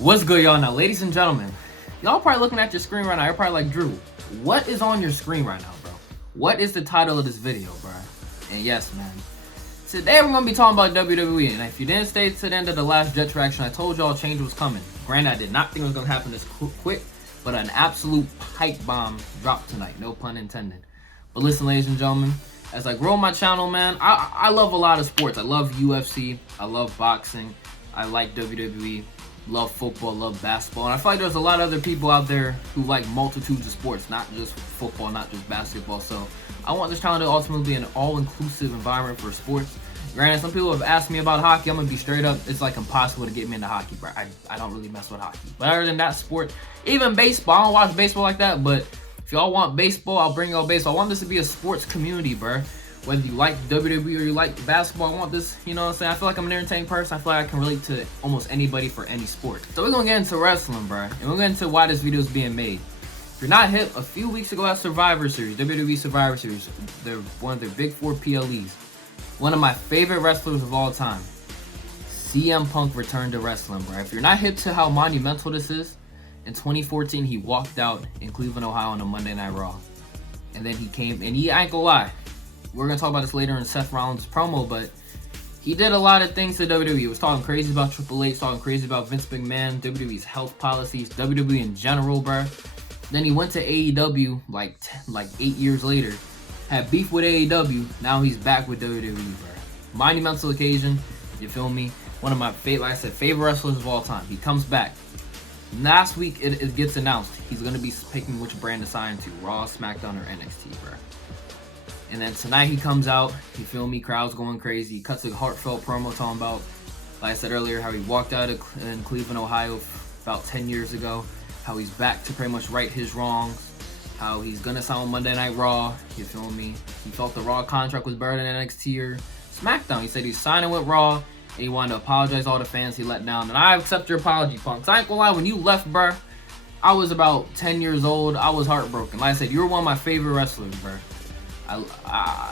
What's good, y'all? Now, ladies and gentlemen, y'all probably looking at your screen right now. You're probably like, Drew, what is on your screen right now, bro? What is the title of this video, bro? And yes, man, today we're going to be talking about WWE. And if you didn't stay to the end of the last jet traction, I told y'all change was coming. Granted, I did not think it was going to happen this quick, but an absolute pipe bomb dropped tonight. No pun intended. But listen, ladies and gentlemen, as I grow my channel, man, I love a lot of sports. I love UFC. I love boxing. I like WWE. Love football, love basketball, and I feel like there's a lot of other people out there who like multitudes of sports, not just football, not just basketball. So I want this channel to ultimately be an all-inclusive environment for sports. Granted, some people have asked me about hockey. I'm gonna be straight up, it's like impossible to get me into hockey, bro. I don't really mess with hockey. But other than that sport, even baseball, I don't watch baseball like that, but if y'all want baseball, I'll bring y'all baseball. I want this to be a sports community, bro. Whether you like WWE or you like basketball, I want this, you know what I'm saying? I feel like I'm an entertaining person. I feel like I can relate to almost anybody for any sport. So we're going to get into wrestling, bro. And we're going to get into why this video is being made. If you're not hip, a few weeks ago at Survivor Series, WWE Survivor Series, they're one of their big four PLEs. One of my favorite wrestlers of all time, CM Punk, returned to wrestling, bro. If you're not hip to how monumental this is, in 2014, he walked out in Cleveland, Ohio on a Monday Night Raw. And then he came, and I ain't gonna lie, we're going to talk about this later in Seth Rollins' promo, but he did a lot of things to WWE. He was talking crazy about Triple H, talking crazy about Vince McMahon, WWE's health policies, WWE in general, bro. Then he went to AEW like 8 years later, had beef with AEW, now he's back with WWE, bro. Monumental occasion, you feel me? One of my, like I said, favorite wrestlers of all time. He comes back. Last week, it gets announced he's going to be picking which brand to sign to, Raw, SmackDown, or NXT, bro. And then tonight he comes out, you feel me, crowd's going crazy. He cuts a heartfelt promo talking about, like I said earlier, how he walked out in Cleveland, Ohio about 10 years ago. How he's back to pretty much right his wrongs. How he's going to sign on Monday Night Raw, you feel me. He felt the Raw contract was better than NXT or SmackDown. He said he's signing with Raw, and he wanted to apologize to all the fans he let down. And I accept your apology, Punk. I ain't gonna lie, when you left, bruh, I was about 10 years old. I was heartbroken. Like I said, you were one of my favorite wrestlers, bruh.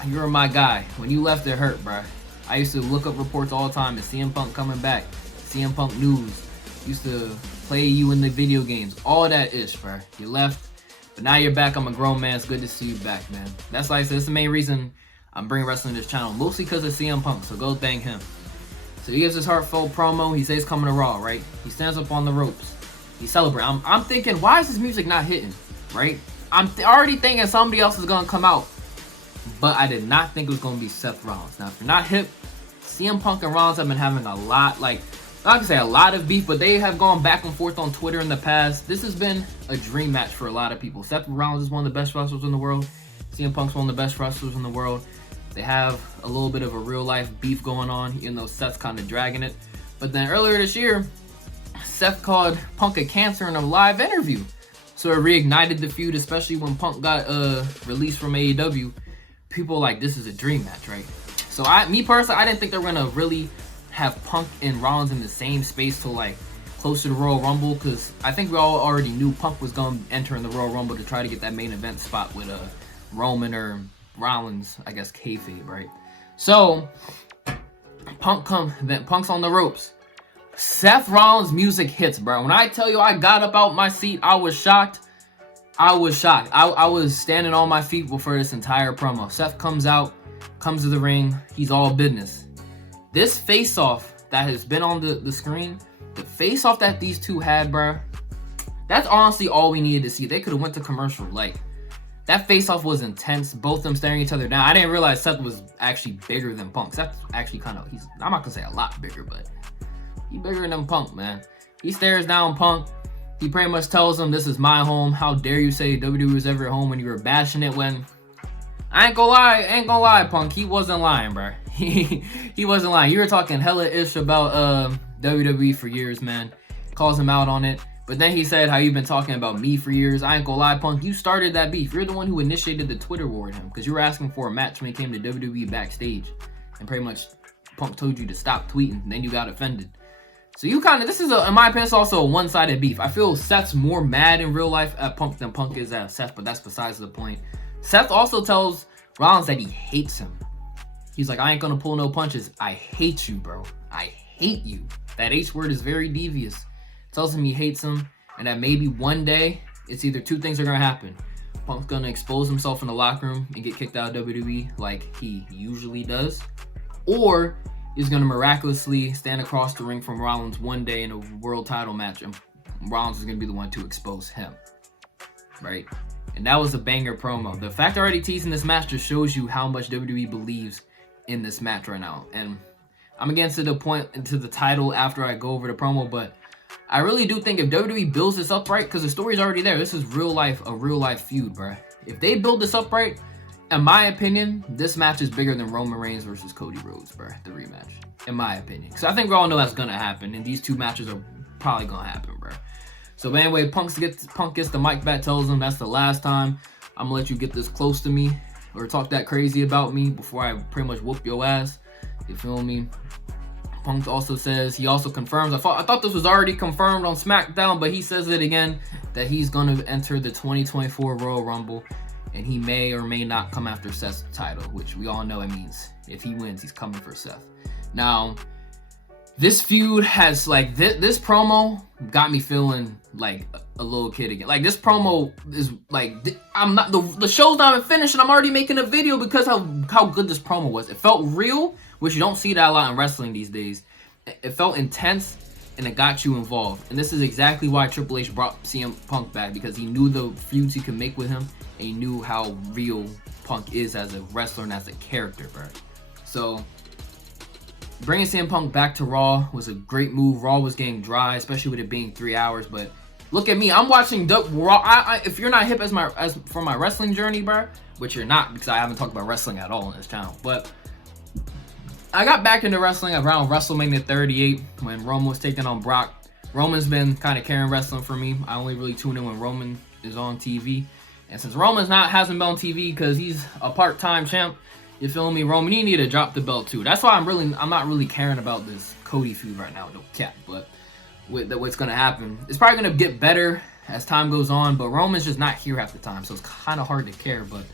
You were my guy. When you left, it hurt, bro. I used to look up reports all the time and CM Punk coming back, CM Punk news. Used to play you in the video games, all that ish, bro. You left, but now you're back. I'm a grown man. It's good to see you back, man. That's like I said, that's the main reason I'm bringing wrestling to this channel, mostly because of CM Punk. So go thank him. So he gives his heartfelt promo. He says he's coming to Raw, right? He stands up on the ropes. He celebrates. I'm thinking, why is this music not hitting, right? I'm already thinking somebody else is gonna come out. But I did not think it was going to be Seth Rollins. Now, if you're not hip, CM Punk and Rollins have been having a lot, like, not going to say a lot of beef, but they have gone back and forth on Twitter in the past. This has been a dream match for a lot of people. Seth Rollins is one of the best wrestlers in the world. CM Punk's one of the best wrestlers in the world. They have a little bit of a real-life beef going on, even though Seth's kind of dragging it. But then earlier this year, Seth called Punk a cancer in a live interview. So it reignited the feud, especially when Punk got released from AEW. People like, this is a dream match, right? So me personally, I didn't think they were gonna really have Punk and Rollins in the same space till like close to the Royal Rumble, because I think we all already knew Punk was gonna enter in the Royal Rumble to try to get that main event spot with Roman or Rollins, I guess kayfabe, right? So Punk's on the ropes. Seth Rollins' music hits, bro. When I tell you I got up out my seat, I was shocked. I was standing on my feet before this entire promo. Seth comes out, comes to the ring. He's all business. This face-off that has been on the screen, the face-off that these two had, bro, that's honestly all we needed to see. They could have went to commercial. Like, that face-off was intense. Both of them staring each other down. I didn't realize Seth was actually bigger than Punk. Seth's actually kind of, I'm not going to say a lot bigger, but he's bigger than Punk, man. He stares down Punk. He pretty much tells him, this is my home. How dare you say WWE was ever your home when you were bashing it, when... I ain't gonna lie, Punk. He wasn't lying, bro. He wasn't lying. You were talking hella-ish about WWE for years, man. Calls him out on it. But then he said how you've been talking about me for years. I ain't gonna lie, Punk. You started that beef. You're the one who initiated the Twitter war with him, because you were asking for a match when he came to WWE backstage. And pretty much Punk told you to stop tweeting. And then you got offended. So you kind of, this is, in my opinion, it's also a one-sided beef. I feel Seth's more mad in real life at Punk than Punk is at Seth, but that's besides the point. Seth also tells Rollins that he hates him. He's like, I ain't gonna pull no punches. I hate you, bro. I hate you. That H word is very devious. tells him he hates him, and that maybe one day it's either two things are gonna happen. Punk's gonna expose himself in the locker room and get kicked out of WWE like he usually does, or he's gonna miraculously stand across the ring from Rollins one day in a world title match, and Rollins is gonna be the one to expose him, right? And that was a banger promo. The fact they're already teasing this match just shows you how much WWE believes in this match right now. And I'm gonna get to the point, into the title after I go over the promo, but I really do think if WWE builds this up right, because the story's already there, this is real life, a real life feud, bruh. If they build this up right, in my opinion, this match is bigger than Roman Reigns versus Cody Rhodes, bruh, the rematch. In my opinion. Because I think we all know that's gonna happen, and these two matches are probably gonna happen, bruh. So but anyway, Punk gets the mic back, tells him that's the last time I'm gonna let you get this close to me or talk that crazy about me before I pretty much whoop your ass. You feel me? Punk also says, he also confirms, I thought this was already confirmed on SmackDown, but he says it again, that he's gonna enter the 2024 Royal Rumble, and he may or may not come after Seth's title, which we all know it means if he wins, he's coming for Seth. Now, this feud has, like, this promo got me feeling like a little kid again. Like, this promo is, like, I'm not, the show's not even finished, and I'm already making a video because of how good this promo was. It felt real, which you don't see that a lot in wrestling these days. It felt intense, and it got you involved. And this is exactly why Triple H brought CM Punk back, because he knew the feuds he could make with him, and he knew how real Punk is as a wrestler and as a character, bro. So bringing CM Punk back to Raw was a great move. Raw was getting dry, especially with it being 3 hours. But look at me, I'm watching Raw. If you're not hip for my wrestling journey, bro, which you're not, because I haven't talked about wrestling at all on this channel. But I got back into wrestling around WrestleMania 38 when Roman was taking on Brock. Roman's been kind of carrying wrestling for me. I only really tune in when Roman is on TV. And since Roman's hasn't been on TV because he's a part-time champ, you feel me? Roman, you need to drop the belt too. That's why I'm not really caring about this Cody feud right now, no cap. But with what's gonna happen, it's probably gonna get better as time goes on. But Roman's just not here half the time, so it's kind of hard to care. But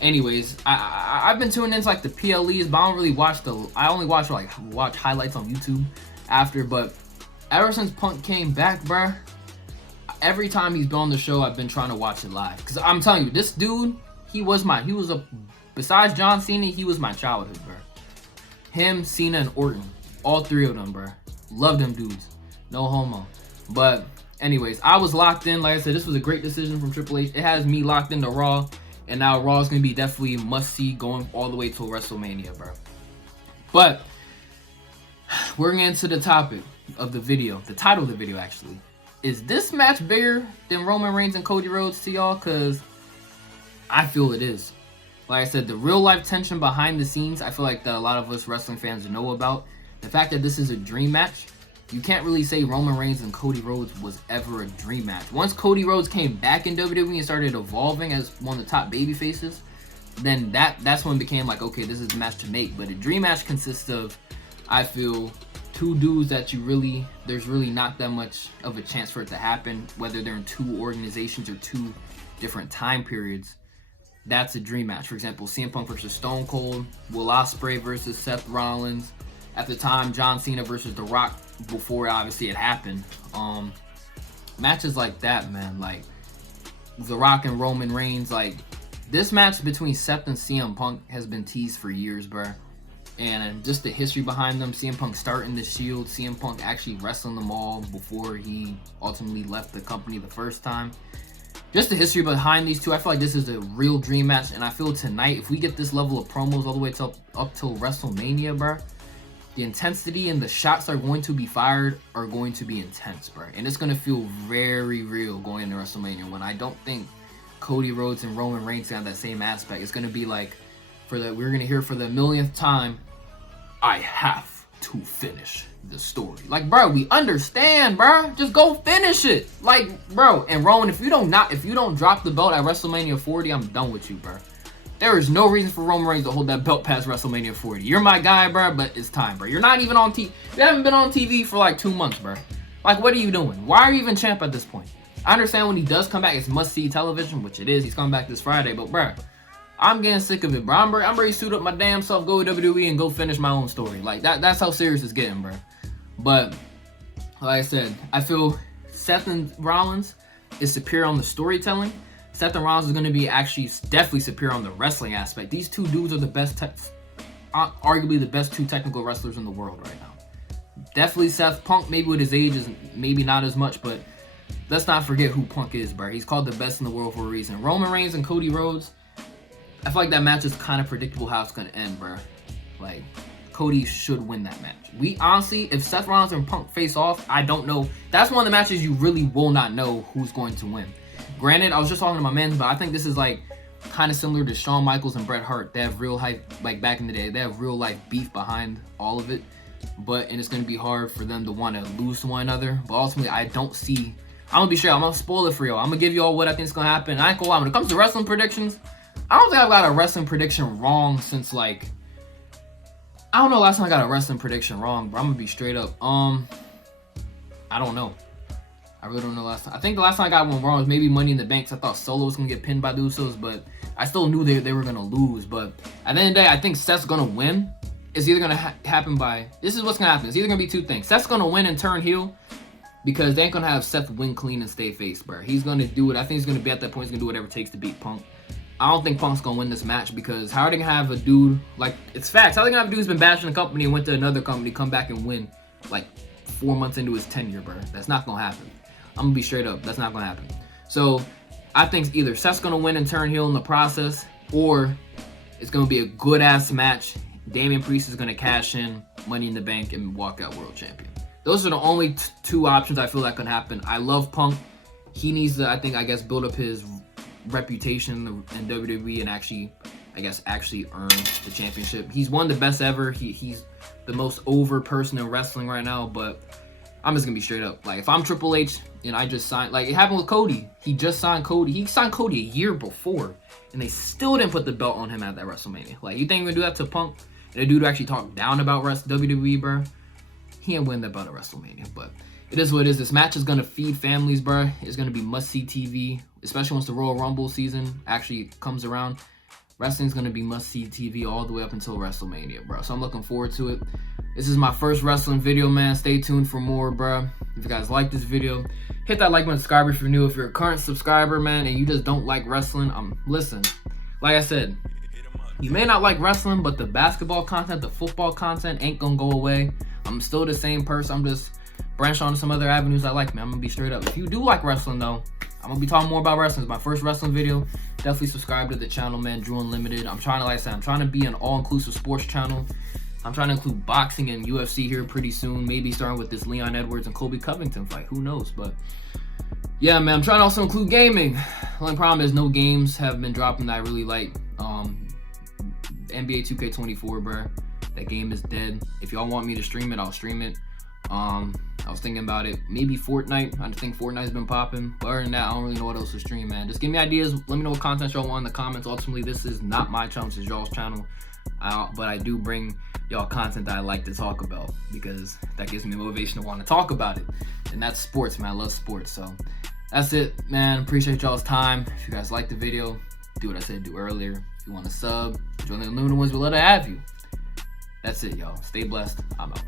anyways, I've been tuning into like the PLEs, but I don't really watch I only watch highlights on YouTube after. But ever since Punk came back, bruh, every time he's been on the show, I've been trying to watch it live. Cause I'm telling you, this dude, besides John Cena, he was my childhood, bro. Him, Cena, and Orton. All three of them, bro. Love them dudes. No homo. But anyways, I was locked in. Like I said, this was a great decision from Triple H. It has me locked into Raw. And now Raw is going to be definitely a must-see going all the way till WrestleMania, bro. But we're getting into the topic of the video. The title of the video, actually. Is this match bigger than Roman Reigns and Cody Rhodes to y'all? Because I feel it is. Like I said, the real life tension behind the scenes, I feel like that a lot of us wrestling fans know about. The fact that this is a dream match, you can't really say Roman Reigns and Cody Rhodes was ever a dream match. Once Cody Rhodes came back in WWE and started evolving as one of the top baby faces, then that's when it became like, okay, this is the match to make. But a dream match consists of, I feel, two dudes that there's really not that much of a chance for it to happen, whether they're in two organizations or two different time periods. That's a dream match. For example, CM Punk versus Stone Cold, Will Ospreay versus Seth Rollins. At the time, John Cena versus The Rock, before obviously it happened. Matches like that, man, like The Rock and Roman Reigns, like this match between Seth and CM Punk has been teased for years, bro. And just the history behind them, CM Punk starting the Shield, CM Punk actually wrestling them all before he ultimately left the company the first time. Just the history behind these two, I feel like this is a real dream match. And I feel tonight, if we get this level of promos all the way up till WrestleMania, bro, the intensity and the shots that are going to be fired are going to be intense, bro. And it's going to feel very real going into WrestleMania, when I don't think Cody Rhodes and Roman Reigns have that same aspect. It's going to be like, we're going to hear for the millionth time, I have to finish the story. Like, bro, we understand, bro. Just go finish it. Like, bro. And Roman, if you don't drop the belt at WrestleMania 40, I'm done with you, bro. There is no reason for Roman Reigns to hold that belt past WrestleMania 40. You're my guy, bro, but it's time, bro. You're not even on TV. You haven't been on TV for like 2 months, bro. Like, what are you doing? Why are you even champ at this point? I understand when he does come back, it's must-see television, which it is. He's coming back this Friday, but, bro, I'm getting sick of it, bro. I'm ready to suit up my damn self, go to WWE, and go finish my own story. Like, that's how serious it's getting, bro. But, like I said, I feel Seth and Rollins is superior on the storytelling, Seth and Rollins is going to be actually definitely superior on the wrestling aspect. These two dudes are the best, arguably the best two technical wrestlers in the world right now. Definitely Seth. Punk, maybe with his age, is maybe not as much, but let's not forget who Punk is, bro. He's called the best in the world for a reason. Roman Reigns and Cody Rhodes, I feel like that match is kind of predictable how it's going to end, bro. Like, Cody should win that match. We honestly, if Seth Rollins and Punk face off, I don't know. That's one of the matches you really will not know who's going to win. Granted, I was just talking to my man, but I think this is like kind of similar to Shawn Michaels and Bret Hart. They have real hype, like back in the day. They have real life beef behind all of it. And it's going to be hard for them to want to lose to one another. But ultimately, I don't see. I'm going to be sure. I'm going to spoil it for y'all. I'm going to give y'all what I think is going to happen. I ain't gonna lie. When it comes to wrestling predictions, I don't think I've got a wrestling prediction wrong since like, I don't know last time I got a wrestling prediction wrong, but I'm going to be straight up. I don't know. I really don't know last time. I think the last time I got one wrong was maybe Money in the Bank. I thought Solo was going to get pinned by the Usos, but I still knew they were going to lose. But at the end of the day, I think Seth's going to win. It's either going to happen by... This is what's going to happen. It's either going to be two things. Seth's going to win and turn heel because they ain't going to have Seth win clean and stay face, bro. He's going to do it. I think he's going to be at that point. He's going to do whatever it takes to beat Punk. I don't think Punk's going to win this match because how are they going to have a dude... Like, it's facts. How are they going to have a dude who's been bashing the company and went to another company, come back and win, like, 4 months into his tenure, bro? That's not going to happen. I'm going to be straight up. That's not going to happen. So, I think either Seth's going to win and turn heel in the process, or it's going to be a good-ass match. Damian Priest is going to cash in Money in the Bank and walk out world champion. Those are the only two options I feel that can happen. I love Punk. He needs to, I guess, build up his reputation in WWE and actually earn the championship. He's one of the best ever. He's the most over person in wrestling right now, but I'm just going to be straight up. Like, if I'm Triple H and I just signed, like it happened with Cody. He just signed Cody. He signed Cody a year before, and they still didn't put the belt on him at that WrestleMania. Like, you think we're going to do that to Punk? And a dude actually talked down about WWE, bro? He ain't win that belt at WrestleMania, but it is what it is. This match is going to feed families, bro. It's going to be must-see TV, especially once the Royal Rumble season actually comes around. Wrestling's going to be must-see TV all the way up until WrestleMania, bro. So I'm looking forward to it. This is my first wrestling video, man. Stay tuned for more, bro. If you guys like this video, hit that like button, subscribe if you're new. If you're a current subscriber, man, and you just don't like wrestling, listen, like I said, you may not like wrestling, but the basketball content, the football content ain't going to go away. I'm still the same person. I'm just branching on to some other avenues I like, man. I'm going to be straight up. If you do like wrestling, though, I'm going to be talking more about wrestling. It's my first wrestling video. Definitely subscribe to the channel, man. Drew Unlimited. I'm trying to, like I said, I'm trying to be an all-inclusive sports channel. I'm trying to include boxing and UFC here pretty soon. Maybe starting with this Leon Edwards and Colby Covington fight. Who knows? But yeah, man, I'm trying to also include gaming. The only problem is no games have been dropping that I really like. NBA 2K24, bro. That game is dead. If y'all want me to stream it, I'll stream it. I was thinking about it. Maybe Fortnite. I think Fortnite's been popping. But other than that, I don't really know what else to stream, man. Just give me ideas. Let me know what content y'all want in the comments. Ultimately, this is not my channel. This is y'all's channel. But I do bring y'all content that I like to talk about because that gives me motivation to want to talk about it. And that's sports, man. I love sports. So that's it, man. Appreciate y'all's time. If you guys like the video, do what I said do earlier. If you want to sub, join the Unlimited ones, we'll let it have you. That's it, y'all. Stay blessed. I'm out.